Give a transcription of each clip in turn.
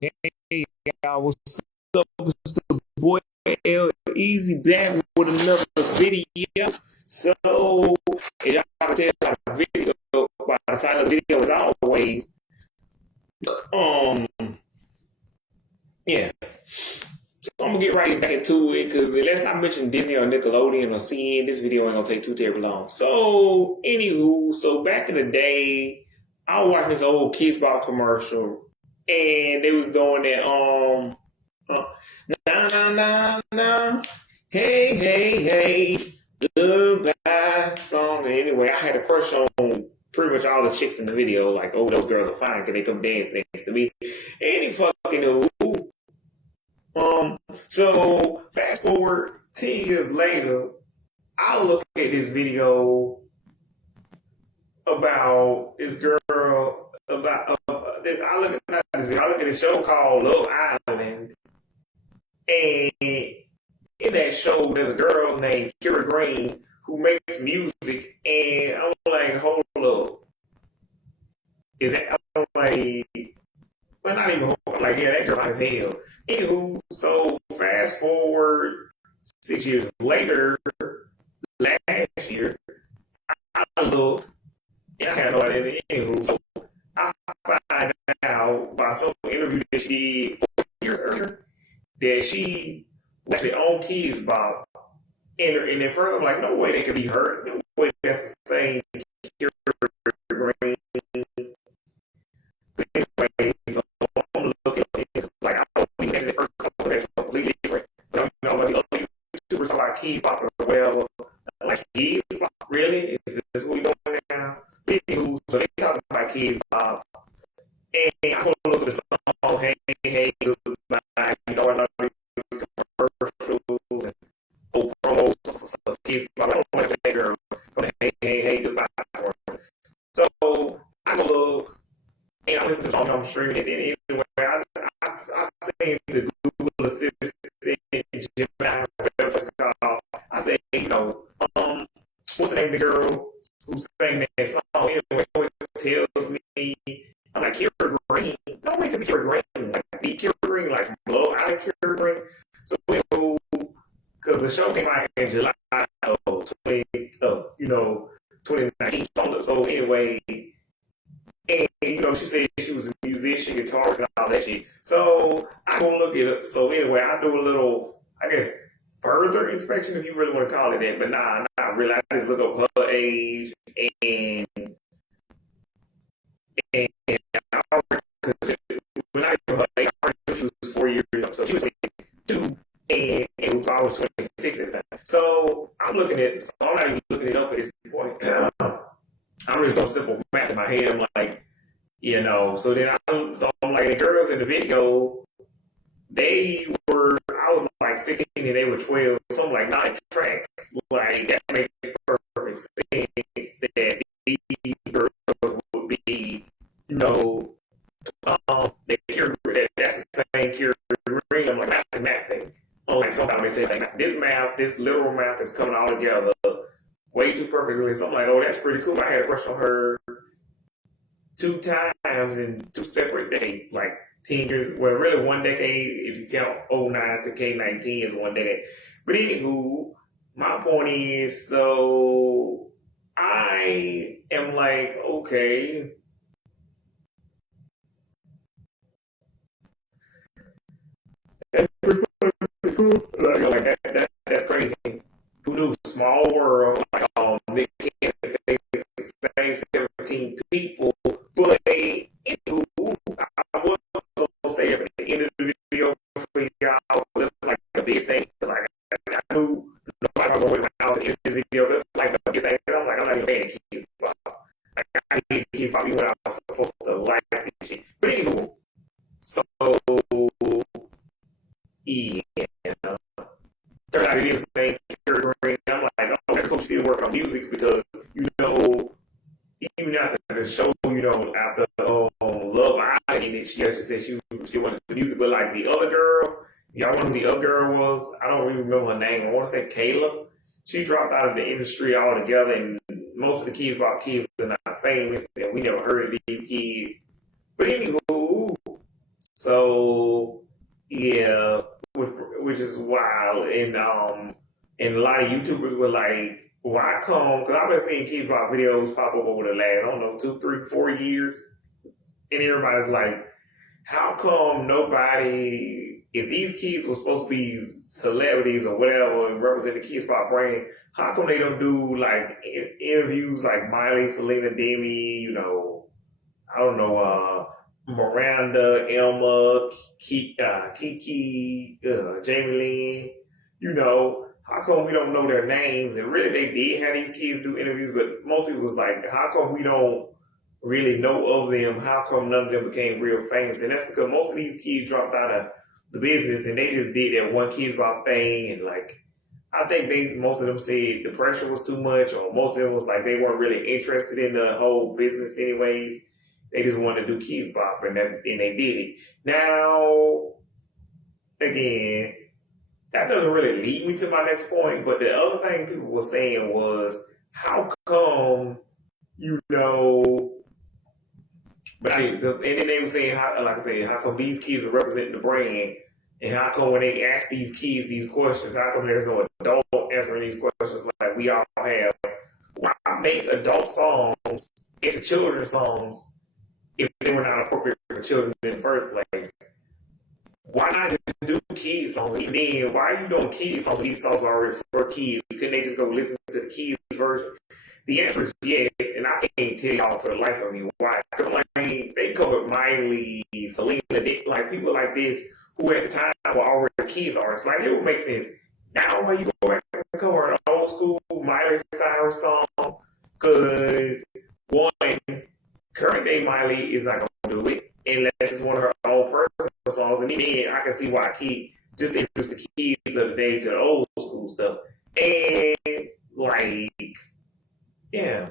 Hey, y'all, what's up? It's the boy L Easy back with another video. So, as y'all can tell by the video, by the title of the video, as always, um, yeah. So I'm gonna get right back into it because unless I mention Disney or Nickelodeon or CN, this video ain't gonna take too terribly long. So, anywho, so back in the day, I was watching this old Kidz commercial, and they was doing that uh, na na na na, hey hey hey, goodbye song. And anyway, I had a crush on pretty much all the chicks in the video. Like, oh, those girls are fine because they come dance next to me. Any fucking who. So fast forward 10 years later, I look at this video about this girl about I look at this video. I look at a show called Love Island, and in that show, there's a girl named Kira Green who makes music, and I'm like, hold up, is that? I'm like, well, not even like, yeah, that girl fine as hell. Anywho, so fast forward 6 years later, last year, I looked and I had no idea. Anywho, so I find out by some interview that she did 4 years earlier that she actually owned Kidz Bop. And at first I'm like, no way they could be hurt. No way that's the same Kira Green. But anyway, so I'm looking at it. Like, I don't think that the first couple that's completely different. But you know, like the other YouTubers talk about Kidz Bop or whatever. Like, Kidz Bop, really? Is this what we doing now? Anywho, so they talking about Kidz Bop. And I'm going to look at the song, hey, hey, goodbye. You know, I know these commercials and old promos for Kidz Bop. I don't want to that girl for the hey, hey, hey, goodbye. So I go look, and I listen to the song I'm streaming it. Anyway, I say to Google Assistant, Gemini, whatever it's called. I say, you know, what's the name of the girl who sang that song? Anyway, so it tells me, I'm like, Kira Green. No, it could be Kira Green. Like, be Kira Green, like, from Love Island Kira Green. So, because the show came out in July of 2019. So anyway, and she said she was a musician, guitarist, and all that shit. So I go look it up. So anyway, I do a little, I guess, further inspection, if you really want to call it that. But nah, not really. I just look up her age and because when I knew her age, I knew she was 4 years old. So she was 22, and I was 26 at the time. So I'm looking at, so I'm not even looking it up at this point. I'm just doing simple math in my head. I'm like, so then I'm like, the girls in the video, I was like 16 and they were 12. So I'm like, 9 tracks. Like, that makes perfect sense that these girls would be, that's the same Kira Green. I'm like, that's the math thing. Like, sometimes they say, like, this literal math is coming all together way too perfectly. So I'm like, oh, that's pretty cool. I had a crush on her 2 times in 2 separate days, like 10 years. Well, really 1 decade, if you count '09 to K19 is 1 decade. But anywho, my point is, so I am like, okay, that's pretty cool. Like that's crazy. Who knew? Small world. Like, Nick can't say it's the same 17 people, but anywho, I was gonna say at the end of the video for y'all, it's like the biggest thing. Like, I knew nobody was going to out in this video. It's like the biggest thing. I'm like, I'm not even a fan of Kidz Bop. Like, I hate Kidz Bop when I was supposed to like this shit. But anywho, so yeah, turns out it is the same Kira Green. I'm like, oh, that's cool. Still work on music because even after the show, after Love Island, she actually said she wanted the music, but like the other girl, y'all know who the other girl was? I don't really remember her name. I want to say Kayla. She dropped out of the industry altogether, and most of the Kidz Bop kids are not famous, and we never heard of these kids. But anywho, So yeah, which is wild. And a lot of YouTubers were like, "Why come?" Because I've been seeing Kidz Bop videos pop up over the last, I don't know, 2, 3, 4 years, and everybody's like, "How come nobody?" If these kids were supposed to be celebrities or whatever and represent the Kidz Bop brand, how come they don't do like interviews like Miley, Selena, Demi, I don't know, Miranda, Elma, Kiki, Jamie Lynn, how come we don't know their names? And really, they did have these kids do interviews, but most people was like, how come we don't really know of them? How come none of them became real famous? And that's because most of these kids dropped out of the business and they just did that one Kidz Bop thing. And like, I think most of them said the pressure was too much, or most of them was like they weren't really interested in the whole business anyways. They just wanted to do Kidz Bop, and they did it. Now, again, that doesn't really lead me to my next point, but the other thing people were saying was, how come, and then they were saying, how come these kids are representing the brand, and how come when they ask these kids these questions, how come there's no adult answering these questions like we all have? Why make adult songs into children's songs if they were not appropriate for children in the first place? Why not just do kids songs? And then why are you doing kids songs? These songs are already for kids. Couldn't they just go listen to the kids version? The answer is yes, and I can't tell y'all for the life of me why. Because they covered Miley, Selena, like people like this who at the time were already kids artists. Like it would make sense. Now when you go back and cover an old school Miley Cyrus song, because one, current day Miley is not gonna do it unless it's one of her own personal songs, and then I can see why Kid just introduced the kids of the day to the old school stuff. And like, yeah.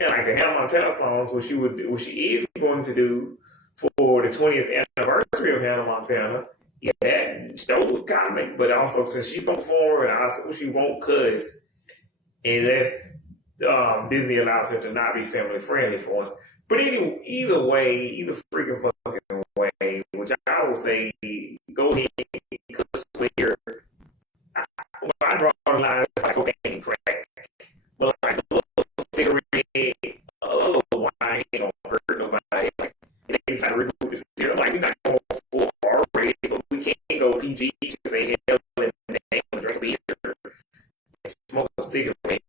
And like the Hannah Montana songs, what she is going to do for the 20th anniversary of Hannah Montana, yeah, those comic, but also since she's gonna perform and also she won't cuss unless Disney allows her to not be family friendly for us. But anyway, either freaking fucking way, which I would say, go ahead and cuss clear. I draw the line like cocaine and crack. But like a little cigarette, a little wine ain't gonna hurt nobody. Like, they decide to remove the cigarette. Like, we're not going full R-rated, but we can't go PG to say hell and damn drink beer and smoke a cigarette.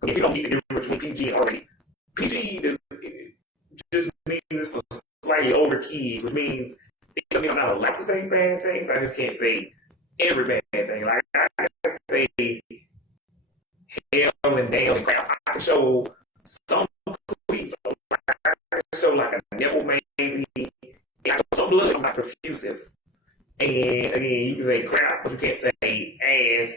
Because you don't need the difference between PG and R-rated. PG just means it's for slightly older kids, which means I'm not allowed to say bad things. I just can't say every bad thing. Like, I can say hell and damn and crap. I can show some tweets. I can show like a nipple maybe. I can show some blood like effusive. And again, you can say crap, but you can't say ass.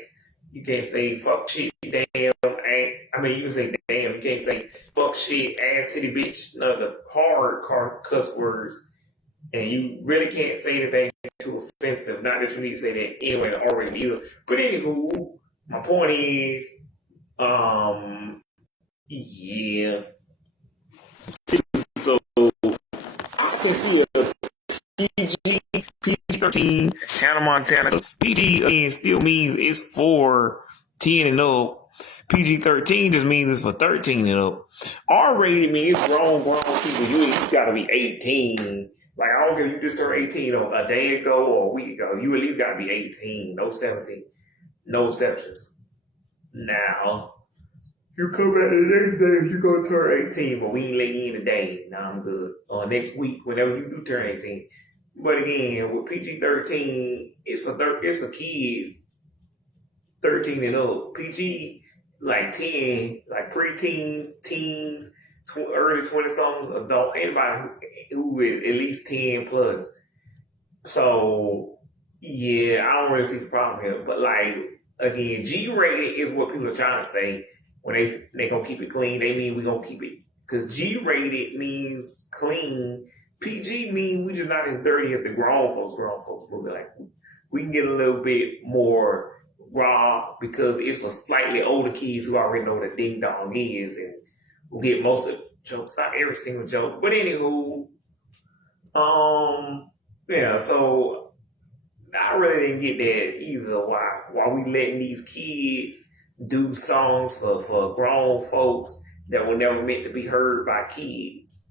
You can't say fuck shit, damn. You can say damn. You can't say fuck shit, ass titty bitch. None of the hard cuss words. And you really can't say anything too offensive. Not that you need to say that anyway already either. But anywho, my point is, yeah. So I can see a PG-13 Hannah Montana. PG again still means it's for 10 and up. PG-13 just means it's for 13 and up. R-rated means it's grown people. You at least got to be 18. Like, I don't care if you just turned 18 a day ago or a week ago. You at least got to be 18. No 17. No exceptions. Now, you come back the next day if you're going to turn 18, but we ain't letting you in today. Nah, I'm good. Next week, whenever you do turn 18. But again, with PG-13, it's for kids 13 and up. PG, like 10, like preteens, teens, early 20-somethings, adult, anybody who is at least 10 plus. So, yeah, I don't really see the problem here. But like, again, G-rated is what people are trying to say. When they gonna keep it clean, they mean we gonna keep it. Because G-rated means clean. PG means we just not as dirty as the grown folks movie. Like, we can get a little bit more raw because it's for slightly older kids who already know what a ding dong is, and we'll get most of the jokes, not every single joke. But anywho, Yeah, so I really didn't get that either. Why we letting these kids do songs for grown folks that were never meant to be heard by kids,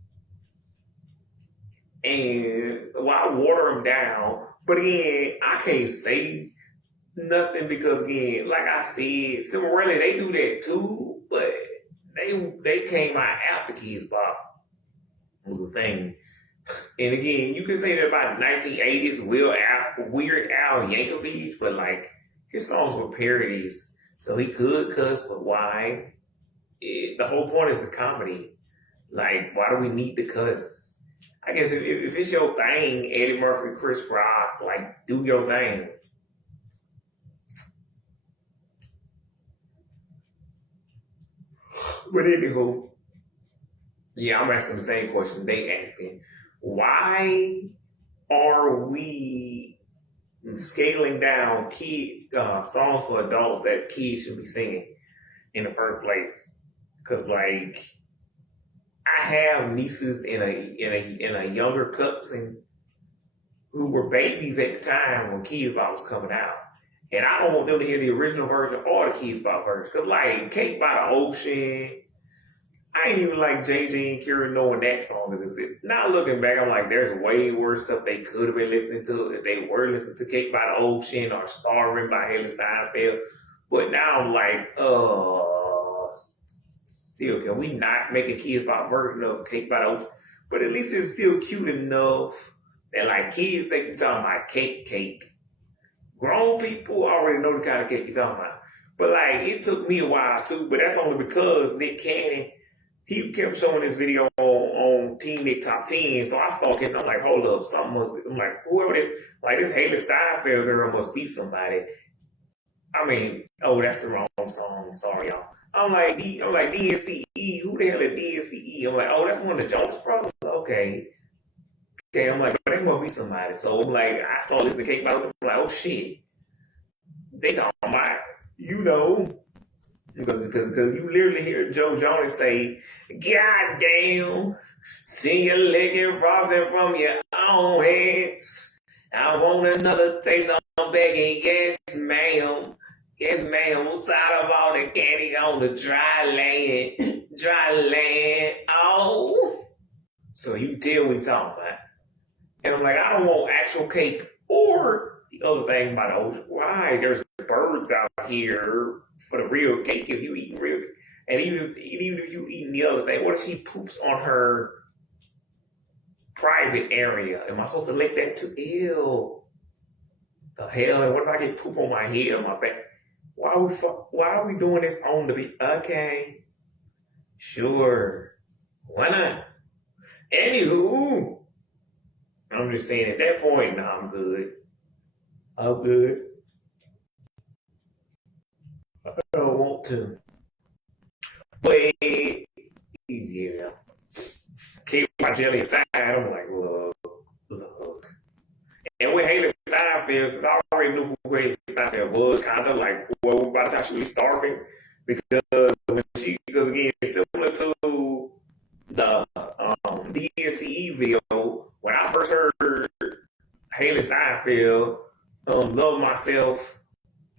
and why water them down? But again, I can't say nothing because again, like I said, similarly they do that too, but they came out after Kids Bop was a thing. And again, you can say that about 1980s Weird Al Yankovic, but like his songs were parodies, so he could cuss, but why? The whole point is the comedy. Like, why do we need to cuss? I guess if it's your thing, Eddie Murphy, Chris Rock, like, do your thing. But anywho, yeah, I'm asking the same question they asking. Why are we scaling down songs for adults that kids should be singing in the first place? Because like I have nieces in a younger cousin who were babies at the time when Kidz Bop was coming out. And I don't want them to hear the original version or the Kidz Bop version. Because, like, Cake by the Ocean, I ain't even like JJ and Kira knowing that song is existed. Now looking back, I'm like, there's way worse stuff they could have been listening to if they were listening to Cake by the Ocean or Starring by Haley Steinfeld. But now I'm like, still, can we not make a Kidz Bop version of Cake by the Ocean? But at least it's still cute enough that like kids think you're talking about cake. Grown people already know the kind of cake you're talking about. But like it took me a while too, but that's only because Nick Cannon, he kept showing this video on Team Nick Top 10. So I started getting, I'm like, hold up, I'm like, whoever this, like this Haley Steinfeld girl must be somebody. I mean, oh, that's the wrong song. Sorry, y'all. I'm like DNCE. Who the hell is DNCE? I'm like, oh, that's one of the Jonas Brothers. Okay. Okay, I'm like, but they must be somebody. So I'm like, I saw this in the Cake by the Ocean. I'm like, oh shit. They talking about, because you literally hear Joe Jonas say, God damn, see you licking frosting from your own hands. I want another taste, I'm begging, yes, ma'am. Yes, ma'am. I'm tired of all the candy on the dry land. Dry land. Oh. So you tell what he's talking about. And I'm like, I don't want actual cake or the other thing by the ocean. Why? There's birds out here for the real cake if you eat real. And even if you eat the other thing, what if she poops on her private area? Am I supposed to lick that too? Ew. The hell? And what if I get poop on my head or my back? Why are we doing this on the beach? Okay. Sure. Why not? Anywho, I'm just saying at that point, nah, I'm good. I'm good. I don't want to. But yeah. Keep my jelly aside. I'm like, look. And with Haley Steinfeld, since I already knew who Haley Steinfeld was, kind of like, well, by the time she was starving, because again, similar to the DNCE video, when I first heard Haley Steinfeld, Love Myself,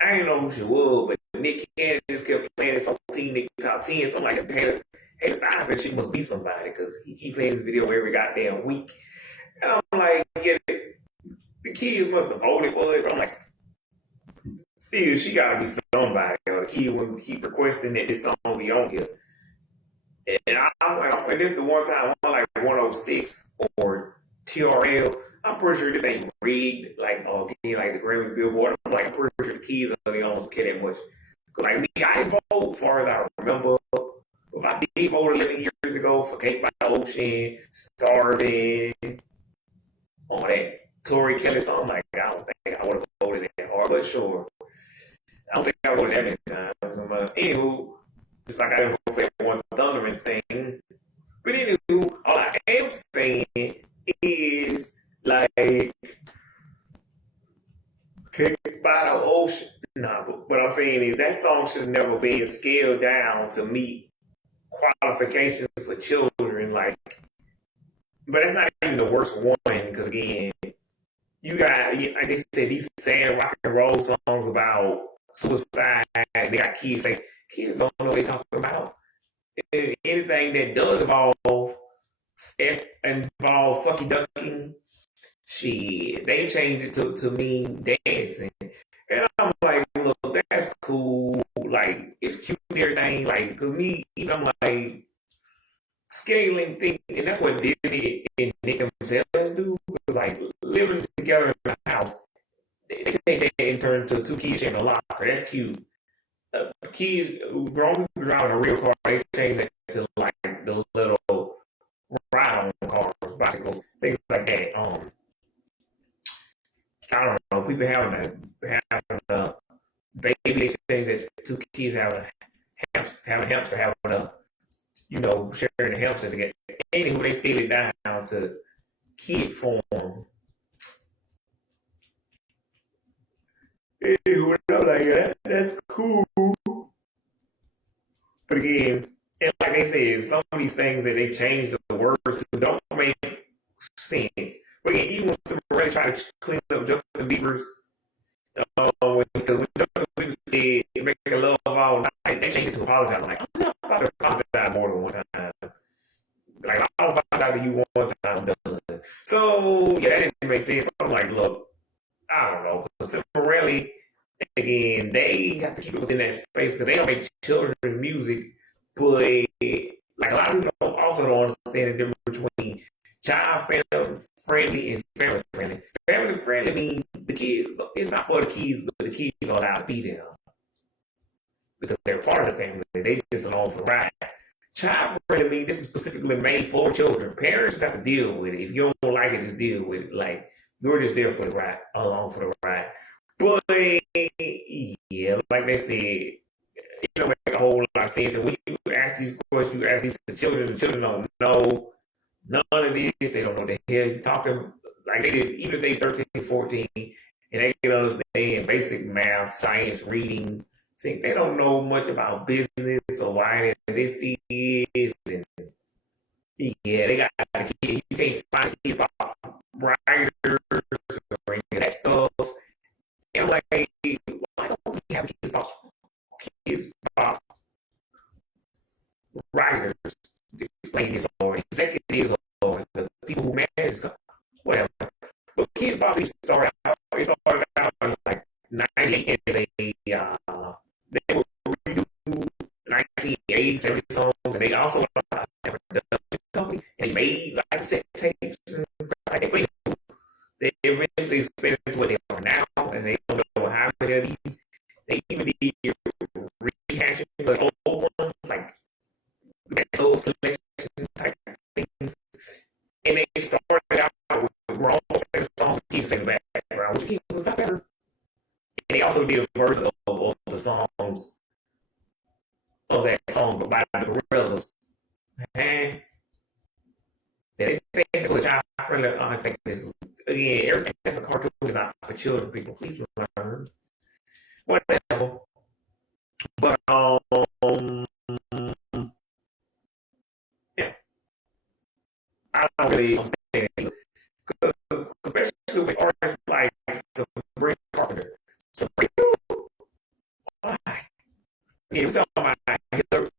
I didn't know who she was, but Nick Cannon just kept playing this on Team Nick Top 10, so I'm like, Haley Steinfeld, she must be somebody, because he keep playing this video every goddamn week. And I'm like, yeah, the kids must have voted for it. I'm like, still, she gotta be somebody. Or the kid wouldn't keep requesting that this song be on here. And I'm this the one time I'm like 106 or TRL. I'm pretty sure this ain't rigged like like the Grammy Billboard. I'm like, I'm pretty sure the kids don't care that much. Cause like me, I didn't vote as far as I remember. If I did vote 11 years ago for Cake by the Ocean, Starving, on that Tori Kelly song, like, I don't think I would have voted that hard, but sure. I don't think I voted that many times. Anywho, just like I didn't vote for that one Thunderings thing. But anywho, all I am saying is, like, Cake by the Ocean. Nah, but what I'm saying is that song should have never been scaled down to meet qualifications for children, like, but that's not even the worst one, because again, you got, like they said, these sad rock and roll songs about suicide. They got kids say, kids don't know what they're talking about. Anything that does involve fucking ducking, shit, they changed it to mean dancing. And I'm like, look, that's cool. Like, it's cute and everything. Like, cause me, I'm like, scaling thing, and that's what Disney and Nick themselves do. Because, like, living together in the house, they take that and turn to two kids sharing a locker. That's cute. Kids, grown people driving a real car, they change it to, like, the little ride on cars, bicycles, things like that. I don't know. People having a baby, they change it to two kids having a hamster, having a sharing the hamster together. Anyway, they scale it down to kid form. Anyway, I'm like, that's cool. But again, and like they said, some of these things that they change the words to don't make sense. But again, even when someone really try to clean up Justin Bieber's, because when Justin Bieber said "making love all night," they changed it to apologize. Like, I'm not about to apologize more than one time. Like, I'll apologize to you one time, done. So yeah, that didn't make sense. I'm like, look, I don't know. Really, again, they have to keep it within that space because they don't make children's music. But like a lot of people also don't understand the difference between child friendly and family friendly. Family friendly means the kids. It's not for the kids, but the kids are allowed to be there because they're part of the family. They just along for the ride. Child friendly means this is specifically made for children. Parents just have to deal with it. If you don't like it, just deal with it. Like, you're just there for the ride, along for the ride. But yeah, like they said, it don't make a whole lot of sense. And when you ask these questions, you ask these to children, the children don't know none of this. They don't know the hell you're talking. Like, they did, even if they 13, 14, and they can understand basic math, science, reading. Think they don't know much about business or why they see is, and yeah, they got a kid. You can't find kids about writers or any of that stuff. And like, why don't we have kids about writers explaining this or executives or the people who manage stuff, whatever. But kids probably started out. It started out in like '98 as they were redo 1980s, 70 songs, and they also have a production company and made like cassette tapes and like they eventually spent into what they are now, and they don't know how many of these. They even did rehashing the old ones, like the soul collection type things, and they started out with grown songs, keeps in the background, which was not better. And they also did a version of the songs of that song by the Gorillas. And they think it was child friendly. I think this is, again, everything that's a cartoon is not for children. People, please learn. Whatever. But yeah, I don't really understand it because especially with artists like Sabrina Carpenter. Sabrina, why? Yeah, we talking about Hillary,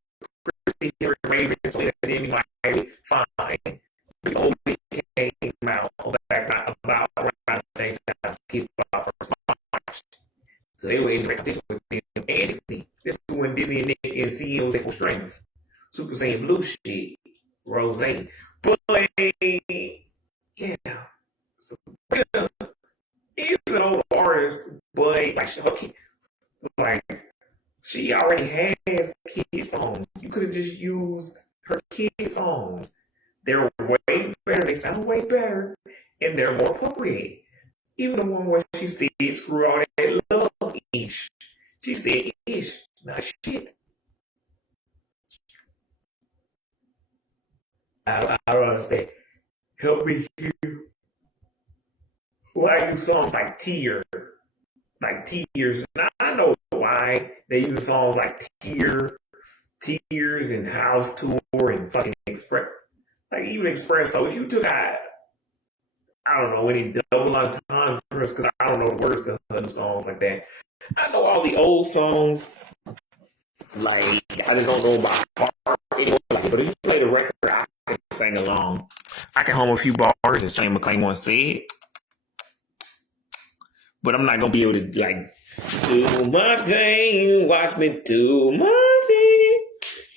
Hillary Raven, so that didn't like fine. The old came out back about around the same time Kidz first launched. So they were in competition with them. And this is when Disney and Nick and CEOs at full strength. Super Saiyan Blue shit. Rose. But yeah. So he's an old artist, but like she already has kid songs. You could have just used her kid songs. They're way better. They sound way better, and they're more appropriate. Even the one where she said, "Screw all that love ish." She said ish, not shit. I don't understand. Help me here. Why use songs like tears? Now, I know why they use songs like tears and house tour and fucking express. Like even express. So if you took out I don't know any double entendres because I don't know the words to them songs like that. I know all the old songs, like I just don't know about heart anymore. Like, but if you play the record, I can sing along. I can hum a few bars, as Shane McClain once said, but I'm not gonna be able to like do my thing, watch me do my thing.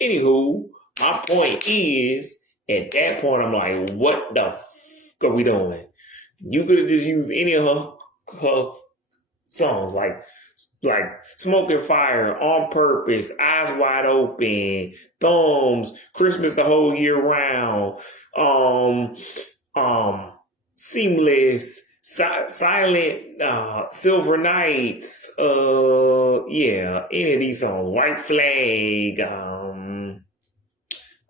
Anywho, my point is, at that point, I'm like, what the are we doing? You could have just used any of her songs, like Smoking Fire, On Purpose, Eyes Wide Open, Thumbs, Christmas the Whole Year Round, um, Seamless, Silent, Silver Nights, yeah, any of these songs, White Flag,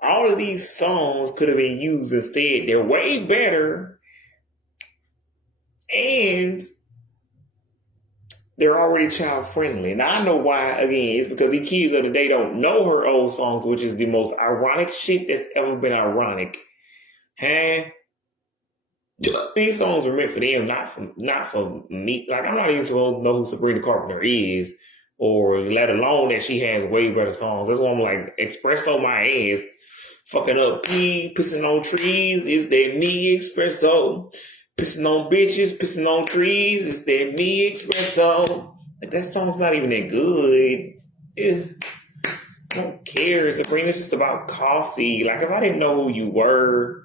all of these songs could have been used instead. They're way better, and they're already child friendly. Now I know why. Again, it's because the kids of the day don't know her old songs, which is the most ironic shit that's ever been ironic. Huh? These songs are meant for them, not for me. Like I'm not even supposed to know who Sabrina Carpenter is, or let alone that she has way better songs. That's why I'm like, Espresso my ass, fucking up pee, pissing on trees. Is that me, Espresso? Pissing on bitches, pissing on trees. Is that me, Espresso? Like that song's not even that good. I don't care. Sabrina's just about coffee. Like if I didn't know who you were.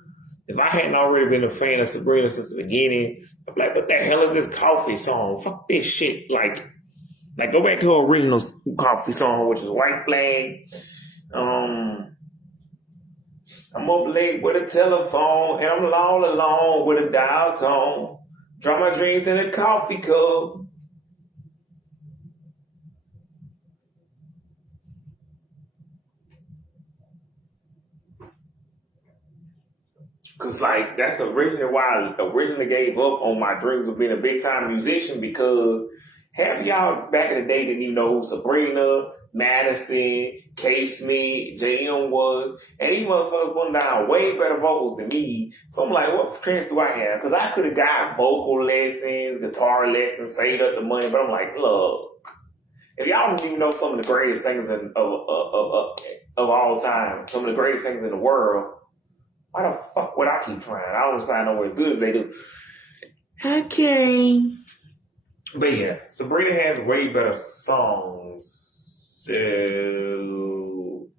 If I hadn't already been a fan of Sabrina since the beginning, I'm like, what the hell is this coffee song? Fuck this shit. Like go back to her original coffee song, which is White Flag. I'm up late with a telephone, and I'm all alone with a dial tone. Draw my dreams in a coffee cup. Cause like that's originally why I originally gave up on my dreams of being a big time musician because half of y'all back in the day didn't even know who Sabrina, Madison, K. Smith, JM was, and these motherfuckers putting down way better vocals than me. So I'm like, what chance do I have? Because I could have got vocal lessons, guitar lessons, saved up the money, but I'm like, look, if y'all don't even know some of the greatest singers of all time, some of the greatest singers in the world. Why the fuck would I keep trying? I don't sound nowhere as good as they do. Okay. But yeah, Sabrina has way better songs. So,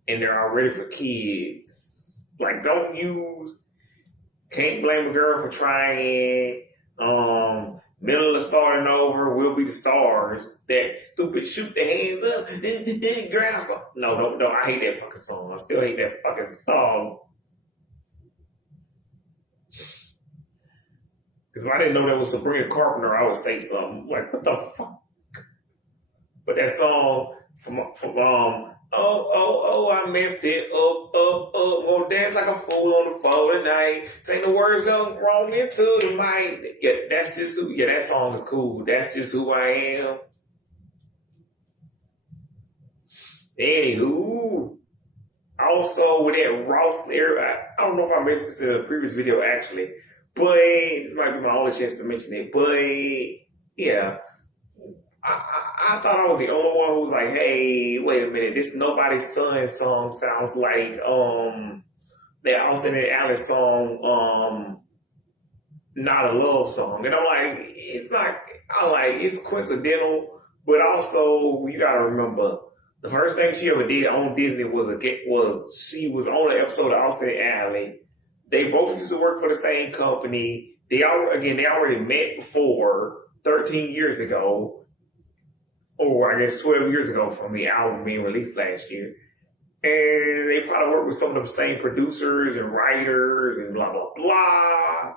and they're already for kids. Like, don't use Can't Blame a Girl for Trying. Middle of Starting Over, We'll Be the Stars. That stupid Shoot the Hands Up, Grass. No, don't. I hate that fucking song. I still hate that fucking song. Because if I didn't know that was Sabrina Carpenter, I would say something like, "What the fuck?" But that song I messed it up, gonna dance like a fool on the floor tonight. Saying the words up wrong into the mic. Yeah, that's just who. Yeah, that song is cool. That's just who I am. Anywho, also with that Ross there, I don't know if I mentioned this in a previous video actually, but this might be my only chance to mention it. But yeah, I thought I was the only one who was like, hey, wait a minute, this Nobody's Son song sounds like that Austin and Alice song, Not a Love Song. And I'm like, it's not, it's coincidental, but also you gotta remember, the first thing she ever did on Disney was she was on an episode of Austin and Alley. They both used to work for the same company. They already met before 13 years ago or I guess 12 years ago from the album being released last year. And they probably worked with some of the same producers and writers and blah, blah, blah.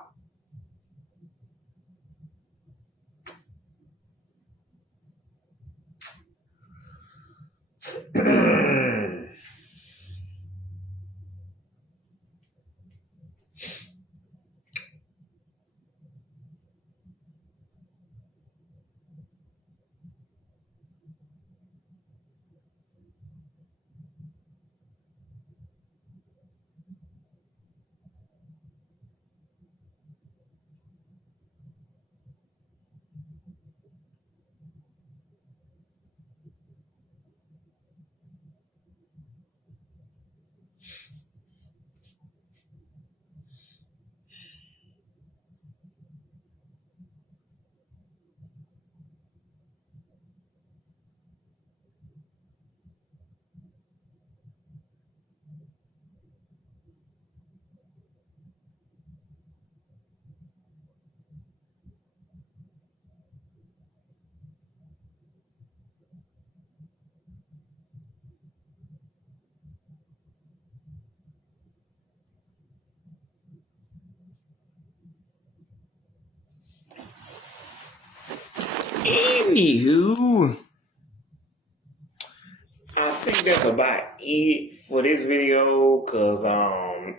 Anywho, I think that's about it for this video. Cause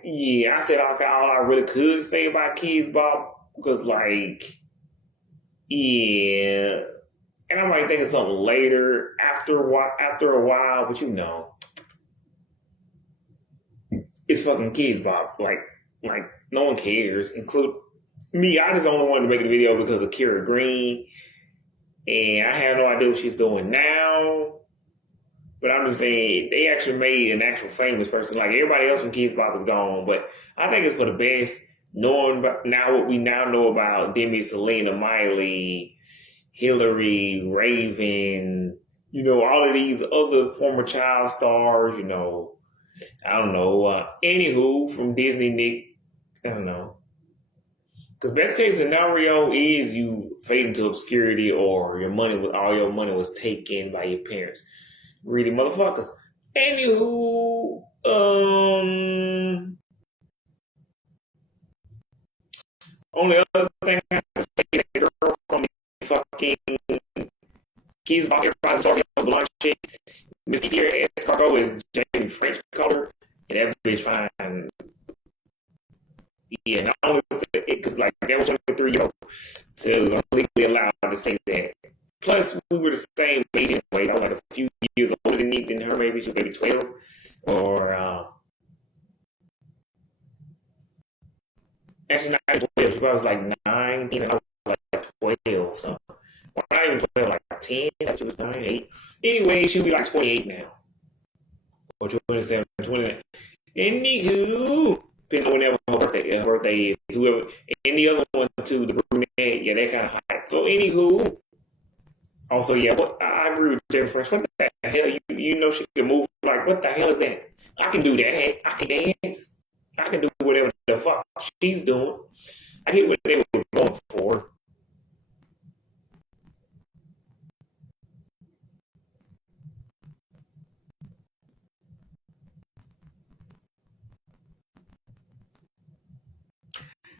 yeah, I said all I really could say about Kidz Bop. Cause like, yeah, and I might think of something later after a while. But you know, it's fucking Kidz Bop. Like no one cares, include me. I just only wanted to make the video because of Kira Green, and I have no idea what she's doing now. But I'm just saying, they actually made an actual famous person. Like, everybody else from Kidz Bop is gone. But I think it's for the best, knowing now what we now know about Demi, Selena, Miley, Hillary, Raven, you know, all of these other former child stars, you know. I don't know. Anywho, from Disney, Nick, I don't know. Because best case scenario is you fade into obscurity, or all your money was taken by your parents. Greedy motherfuckers. Anywho, only other thing I have to say, that girl from the fucking Kidz Bop, everybody's already on the lunch shit. Miss Pierre Escargot is Jamie French color, and that bitch fine. Yeah, not only because like that was 23-year-old, so I'm legally allowed to say that. Plus, we were the same age anyway. I was like a few years older than her. Maybe she was maybe 12, or actually not 12. She was like 9, and I was like 12. So, well, not even 12, like 10. She was 9, 8. Anyway, she'll be like 28 now, or 27, 29. Anywho, depending on whenever her birthday is, whoever, and the other one too, the brunette, yeah, they're kind of hot. So, anywho. Also, yeah, I agree with Jennifer French. What the hell? You know she can move. Like, what the hell is that? I can do that. I can dance. I can do whatever the fuck she's doing. I get what they were going for.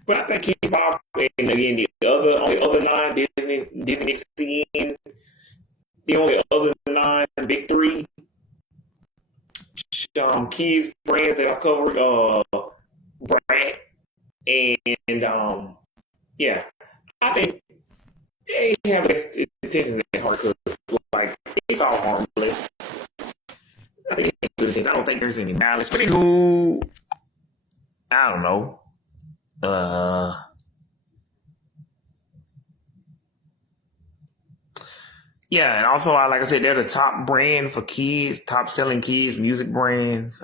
But I think Kidz Bop, and again, on the other line, Disney Mexican, the only other line, big three, kids brands that I covered, Brand, and yeah, I think they have this intention at heart, because like it's all harmless. I think it's good things. I don't think there's any malice. But anywho, I don't know. Yeah, and also, like I said, they're the top brand for kids, top selling kids music brands.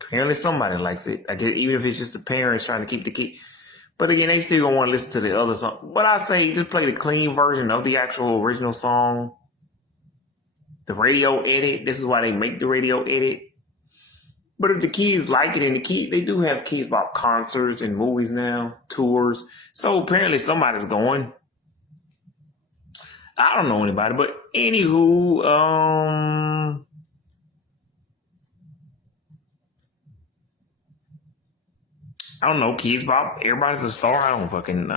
Apparently, somebody likes it. I guess even if it's just the parents trying to keep the kid. But again, they still gonna want to listen to the other song. But I say just play the clean version of the actual original song. The radio edit. This is why they make the radio edit. But if the kids like it, and they do have Kidz Bop concerts and movies now, tours. So apparently somebody's going. I don't know anybody, but anywho, I don't know, Kidz Bop, everybody's a star. I don't fucking